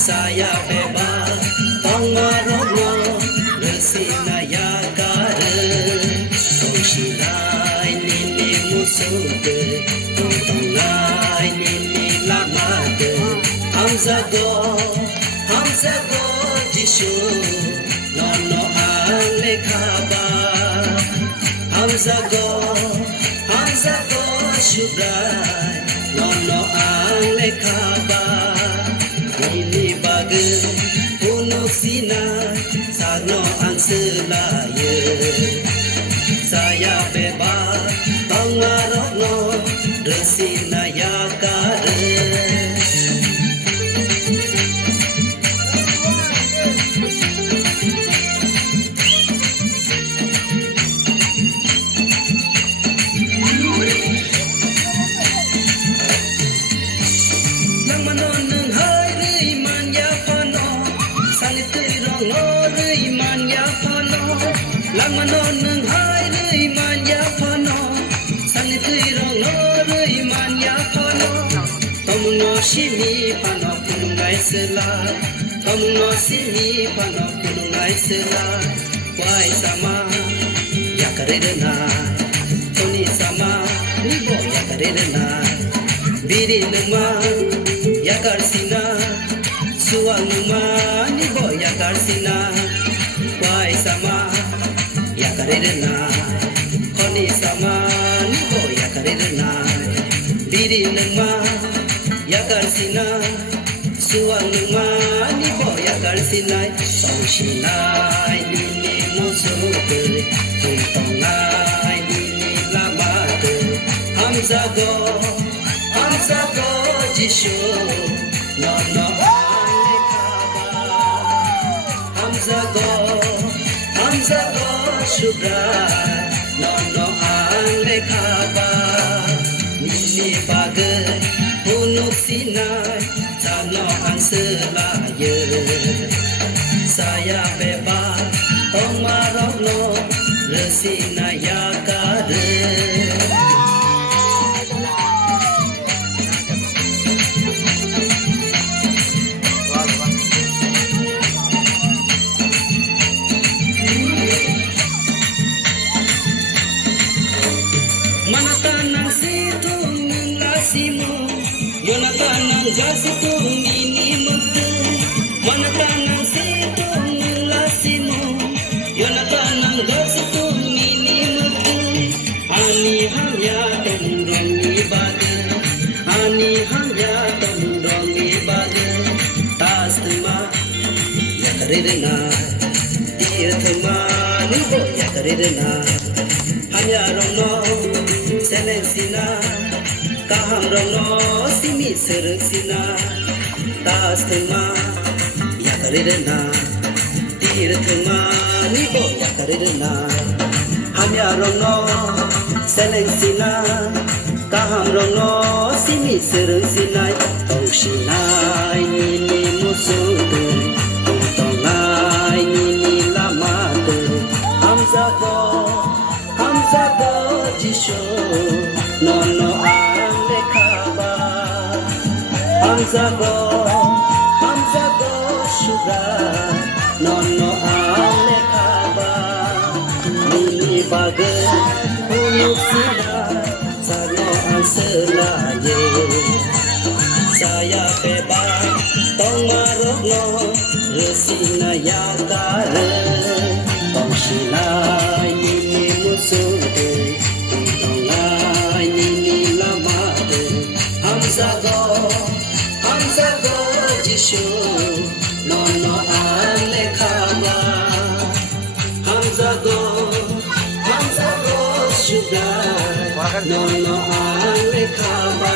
saya bebas tong marokno resina ya kare tong silai nini musude tong tongai nini lamade hamzago jishu nono ale khaba hamzago shubrai nono ale khaba ini bage punuk sina sagno angselaya saya bebas tong marokno resina ya kare lang manon nang hai rơi man ya phano sang tui rong no rơi man ya phano tom no shimi phano kun ngai sela tom no shimi phano kun ngai sela wai sama ya kare na toni sama ni bo ya kare na biri numa ya karsina suang numa ni bo ya karsina wai sama ya karena koni sama nibo ya karena biri nengma ya karsina suang nengma nibo ya karsina tong sinai nini musuke tuntongai nini lamade hamzago jishu nono ale khaba hamzago shubrai nono ale khaba nini bage punuk sinai sano angselaya saya bebas tong marokno resina ya kare Yonatan jasitu ini mete manatan situ lasimo Yonatan jasitu ini mete ani hanya tendongi bade ani hanya tendongi bade tas tema ya karena dia tema ni bo ya karena hanya rono selesina kaham rono simi sersina tas tema ya karena tir tema ni bo ya karena hanya rono selesina kaham rono simi sersina tong sinai nini musude tongai nini lamade hamzago jisho nono Hamzago sugar nono ale khaba nini bage punuk sina sano angselaya saya bebas tong marokno resina ya kare tong silai nini musude tongai nini lamade hamzago jishu nono ale khaba hamzago sugar nono ale khaba